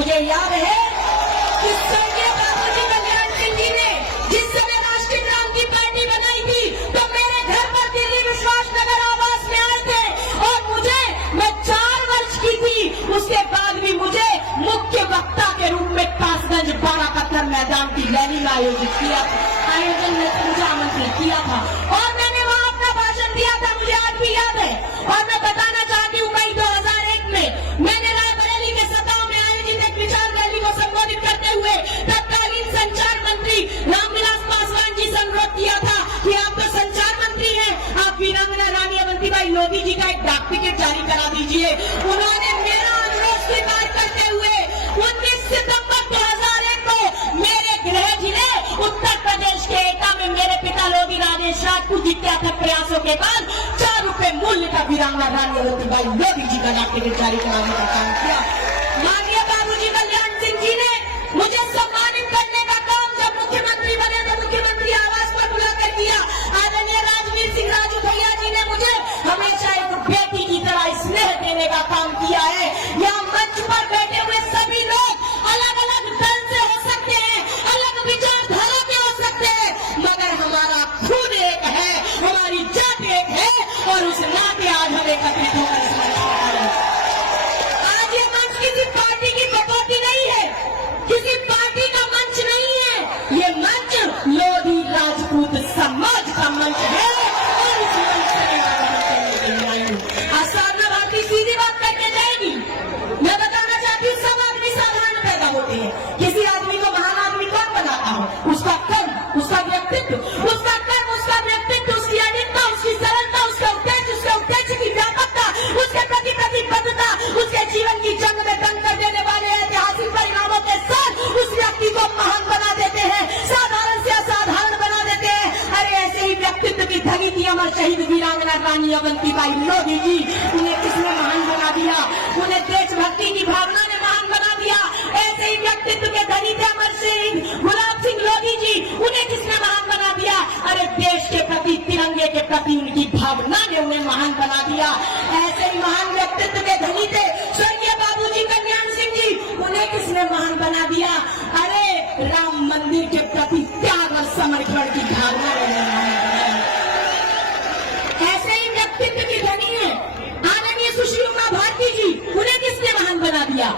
मुझे याद है कि स्वर्गीय बाबूजी कल्याण सिंह जी ने जिस समय राष्ट्रीय क्रांति पार्टी बनाई थी तो मेरे घर पर दिल्ली विश्वास नगर आवास में आए थे और मैं 4 वर्ष की थी। उसके बाद भी मुझे मुख्य वक्ता के रूप में कासगंज बाराकत्तर मैदान की रैली में आयोजन में मुझे आमंत्रित किया था और मैंने वहां अपना भाषण दिया था, मुझे आज भी याद है। और मैं बताना चाहती हूँ मई 2001 में मैंने रायबरेली के सताओं में आयोजित एक विचार रैली को संबोधित करते हुए तत्कालीन संचार मंत्री रामविलास पासवान जी से अनुरोध किया था कि आप तो संचार मंत्री हैं, आप वीरांगना रानी अवंतीबाई लोधी जी का एक डाक टिकट जारी करा दीजिए। उन्होंने मेरा अनुरोध स्वीकार करते हुए 19 सितंबर 2001 को मेरे गृह जिले उत्तर प्रदेश के एटा में मेरे पिता लोधी राजेश राजपूत जी के अथक प्रयासों के बाद 4 रुपए मूल्य का वीरांगना रानी अवंतीबाई लोधी जी का डाक टिकट जारी कराने का काम किया। माननीय बाबूजी कल्याण सिंह जी ने मुझे सम्मानित करने का काम जब मुख्यमंत्री बने तो मुख्यमंत्री आवास पर बुलाकर किया। आदरणीय राजवीर सिंह राजू भैया जी ने मुझे हमेशा एक बेटी की तरह स्नेह देने का काम किया है। यहाँ मंच पर बैठे हुए सभी लोग अलग अलग दल से हो सकते हैं, अलग विचारधारा के हो सकते हैं, मगर हमारा खून एक है, हमारी जात एक है और उस नाते आज हम एकत्रित होकर इस मंच पर आए। आज ये मंच किसी पार्टी की कटौती नहीं है, किसी पार्टी का मंच नहीं है, ये मंच लोधी राजपूत समाज का मंच है और इस मंच से आसाना भारती सीधी बात करके जाएगी। मैं बताना चाहती हूँ सब आदमी साधारण पैदा होते हैं, किसी आदमी को महान आदमी कौन बनाता है? उसका कर्म, उसका व्यक्तित्व, उसका कर्म, उसका व्यक्तित्व, उसकी अनित्ता, उसकी सरलता, उसका उद्देश्य की व्यापकता, उसके प्रति प्रतिबद्धता, उसके जीवन की जंग में दंग कर देने वाले ऐतिहासिक परिणामों के साथ उस व्यक्ति को महान बना देते हैं, साधारण से असाधारण बना देते हैं। अरे ऐसे ही व्यक्तित्व की धनी थी अमर शहीद वीरांगना रानी अवंतीबाई लोधी जी। उन्हें किसने महान बना दिया? उन्हें देशभक्ति की भावना ने महान बना दिया। ऐसे ही व्यक्तित्व के धनी थे अमर शहीद गुलाब सिंह लोधी जी। उन्हें किसने महान बना दिया? अरे देश के प्रति, तिरंगे के प्रति उनकी भावना ने उन्हें महान बना दिया। ऐसे ही महान व्यक्तित्व के धनी थे स्वर्गीय बाबूजी कल्याण सिंह जी। उन्हें किसने महान बना दिया? अरे राम मंदिर के प्रति त्याग और समर्पण की भावना ने उन्हें महान बनाया। ऐसे ही व्यक्तित्व की धनी है आदरणीय सुश्री उमा भारती जी। उन्हें किसने महान बना दिया?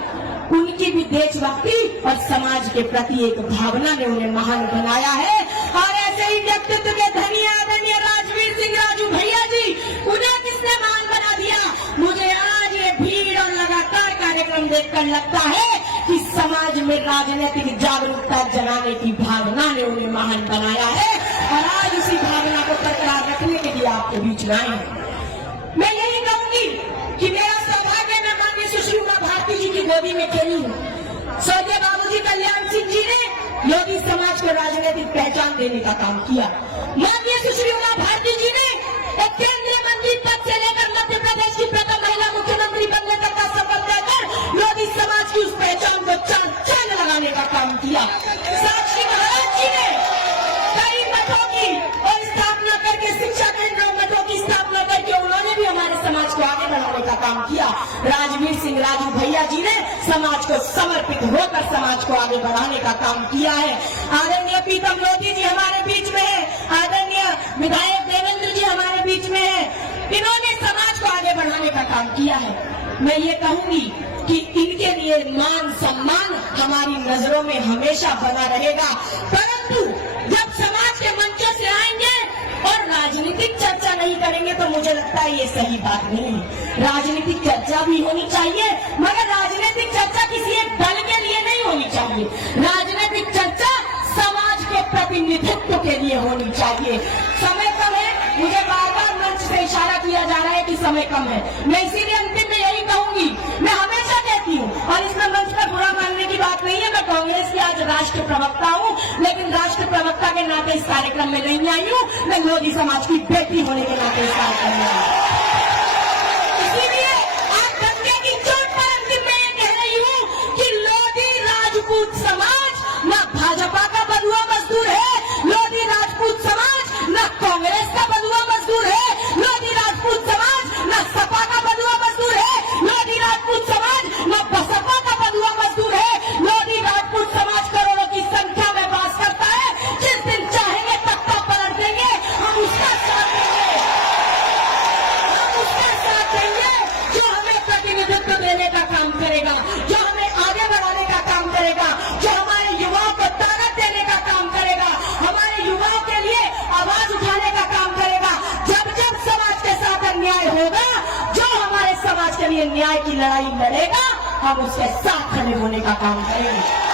उनकी भी देशभक्ति और समाज के प्रति एक भावना ने उन्हें महान बनाया है। और ऐसे ही व्यक्तित्व के धनी आदरणीय राजवीर सिंह राजू भैया जी। उन्हें किसने महान बना दिया? मुझे आज ये भीड़ और लगातार कार्यक्रम देखकर लगता है कि समाज में राजनीतिक जागरूकता जगाने की भावना ने उन्हें महान बनाया है और आज उसी भावना को बरकरार रखने के लिए आपके बीच में आए हैं। मैं यही कहूंगी कि मेरा सौभाग्य मैं माननीय सुश्री उमा भारती जी की गोदी में खेली हूँ। स्वर्गीय बाबूजी कल्याण सिंह जी ने लोधी समाज को राजनीतिक पहचान देने का काम किया। माननीय सुश्री उमा भारती जी ने एक केंद्रीय मंत्री पद से लेकर मध्य प्रदेश की प्रथम महिला मुख्यमंत्री बनने तक का सफर देकर लोधी समाज की उस पहचान को चांद लगाने का काम किया। साक्षी महाराज जी ने कई मठों की और स्थापना करके, शिक्षा केंद्रों मठों की स्थापना करके उन्होंने भी हमारे समाज को आगे बढ़ाने का काम किया। राजवीर सिंह राजू भैया जी ने समाज को समर्पित होकर समाज को आगे बढ़ाने का काम किया है। आदरणीय प्रीतम लोधी जी हमारे बीच में है, आदरणीय विधायक देवेंद्र जी हमारे बीच में है। इन्होंने समाज को आगे बढ़ाने का काम किया है। मैं ये कहूंगी कि इनके लिए मान सम्मान हमारी नजरों में हमेशा बना रहेगा। परंतु जब समाज के मंचों से आएंगे और राजनीतिक चर्चा नहीं करेंगे तो मुझे लगता है ये सही बात नहीं है। राजनीतिक चर्चा भी होनी चाहिए, मगर राजनीतिक चर्चा किसी एक दल के लिए नहीं होनी चाहिए। राजनीतिक चर्चा समाज के प्रतिनिधित्व के लिए होनी चाहिए। समय कम है, मुझे बार बार मंच से इशारा किया जा रहा है कि समय कम है। मैं इसीलिए अंतिम में यही कहूंगी, मैं हमेशा कहती हूँ और इसमें मंच पर बुरा मानने की बात नहीं है। मैं कांग्रेस की आज राष्ट्र प्रवक्ता हूँ, लेकिन राष्ट्र प्रवक्ता के नाते इस कार्यक्रम में नहीं आई हूँ। मैं लोधी समाज की बेटी होने के नाते इस कार्यक्रम में आई हूँ। इसीलिए आज दंगे की चोट पर अंतिम में ये कह रही हूँ कि लोधी राजपूत समाज न भाजपा का बंधुआ मजदूर है, लोधी राजपूत समाज न कांग्रेस का बंधुआ मजदूर है, लोधी राजपूत समाज न सपा का बंधुआ मजदूर है, लोधी राजपूत समाज न बसपा का बंधुआ मजदूर है। होगा, जो हमारे समाज के लिए न्याय की लड़ाई लड़ेगा, हम उसके साथ खड़े होने का काम करेंगे।